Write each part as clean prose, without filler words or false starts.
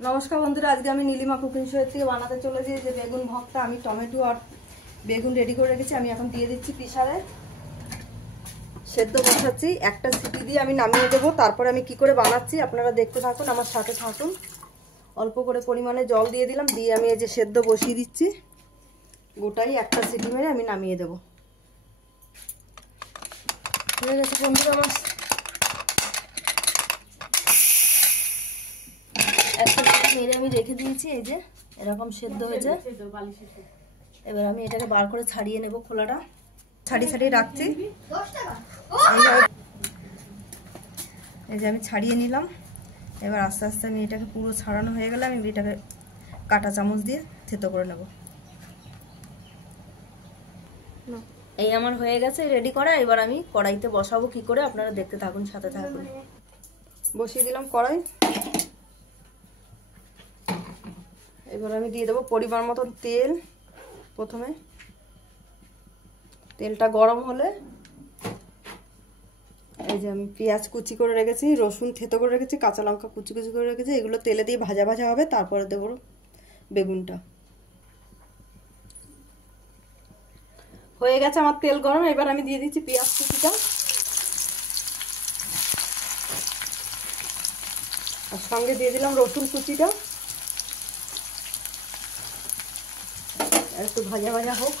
নমস্কার বন্ধুরা, আজকে আমি নীলিমা কুকিং শো থেকে বানাতে চলেছি যে বেগুন ভর্তা। আমি টমেটো আর বেগুন রেডি করে রেখেছি। আমি এখন দিয়ে দিচ্ছি প্রেসারে, সেদ্ধ বসাচ্ছি। একটা সিটি দিয়ে আমি নামিয়ে দেবো। তারপরে আমি কি করে বানাচ্ছি আপনারা দেখতে থাকুন, আমার সাথে থাকুন। অল্প করে পরিমাণে জল দিয়ে দিলাম, দিয়ে আমি এই যে সেদ্ধ বসিয়ে দিচ্ছি। গোটাই একটা সিটি মেরে আমি নামিয়ে দেবো। হয়ে গেছে বন্ধুরা, আমার একটা মেরে আমি রেখে দিয়েছি। এই যে এরকম সেদ্ধ হয়েছে। এবার আমি এটাকে বার করে ছাড়িয়ে নেব। খোলাটা ছাড়িয়ে ছাড়িয়ে রাখছি। এই যে আমি ছাড়িয়ে নিলাম। এবার আস্তে আস্তে আমি এটাকে পুরো ছাড়ানো হয়ে গেলে আমি এটাকে কাঁটা চামচ দিয়ে থেতো করে নেব। এই আমার হয়ে গেছে রেডি করা। এবার আমি কড়াইতে বসাবো কি করে আপনারা দেখতে থাকুন, সাথে থাকুন। বসিয়ে দিলাম কড়াই। এবার আমি দিয়ে দেবো পরিমাণ মতন তেল। প্রথমে তেলটা গরম হলে এই যে আমি পেঁয়াজ কুচি করে রেখেছি, রসুন থেতো করে রেখেছি, কাঁচা লঙ্কা কুচি কুচি করে রেখেছি। এগুলো তেলে দিয়ে ভাজা ভাজা হবে। তারপরে দেবো বেগুনটা। হয়ে গেছে আমার তেল গরম। এবার আমি দিয়ে দিচ্ছি পেঁয়াজ কুচিটা, আর সঙ্গে দিয়ে দিলাম রসুন কুচিটা। একটু ভাজা ভাজা হোক,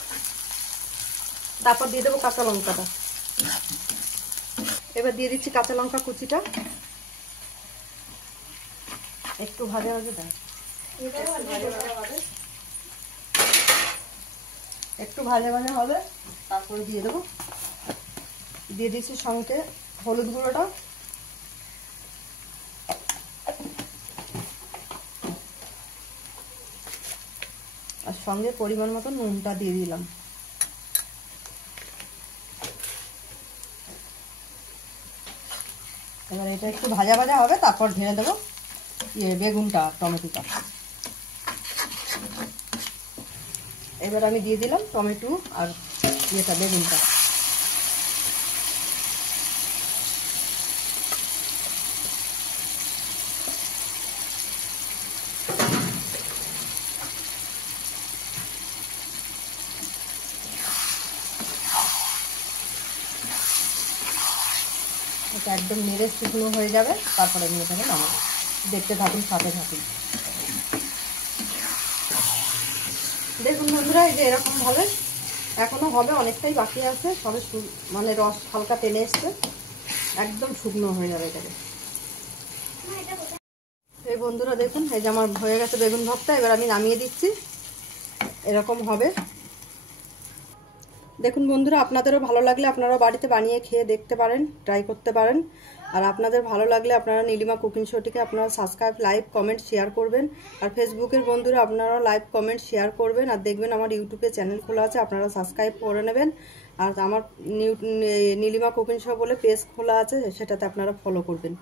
তারপর দিয়ে দেবো কাঁচা লঙ্কাটা। এবার দিয়ে দিচ্ছি কাঁচা লঙ্কা কুচিটা। একটু ভাজা ভাজা দেয়, একটু ভাজা ভাজা হবে। তারপরে দিয়ে দেবো, দিয়ে দিচ্ছি সঙ্গে হলুদ গুঁড়োটা, আর সঙ্গে পরিমাণ মতো নুনটা দিয়ে দিলাম। এবার এটা একটু ভাজা ভাজা হবে। তারপর ঢেলে দেবো বেগুনটা, টমেটোটা। এবার আমি দিয়ে দিলাম টমেটো আর বেগুনটা। এটা একদম নেড়ে শুকনো হয়ে যাবে। তারপরে আমি এটাকে নামাবো। দেখতে থাকুন, সাথে থাকুন। দেখুন বন্ধুরা, এই যে এরকম ভাবে এখনো হবে, অনেকটাই বাকি আছে। সবে মানে রস হালকা টেনে এসছে, একদম শুকনো হয়ে যাবে এটাকে। এই বন্ধুরা দেখুন, এই যে আমার হয়ে গেছে বেগুন ভর্তা। এবার আমি নামিয়ে দিচ্ছি। এরকম হবে। দেখুন বন্ধুরা, আপনাদেরও ভালো লাগলে আপনারা বাড়িতে বানিয়ে খেয়ে দেখতে পারেন, ট্রাই করতে পারেন। আর আপনাদের ভালো লাগলে আপনারা নীলিমা কুকিং শোটিকে আপনারা সাবস্ক্রাইব, লাইক, কমেন্ট, শেয়ার করবেন। আর ফেসবুকের বন্ধুরা আপনারা লাইক, কমেন্ট, শেয়ার করবেন। আর দেখবেন আমার ইউটিউবে চ্যানেল খোলা আছে, আপনারা সাবস্ক্রাইব করে নেবেন। আর আমার নীলিমা কুকিং শো বলে পেজ খোলা আছে, সেটাতে আপনারা ফলো করবেন।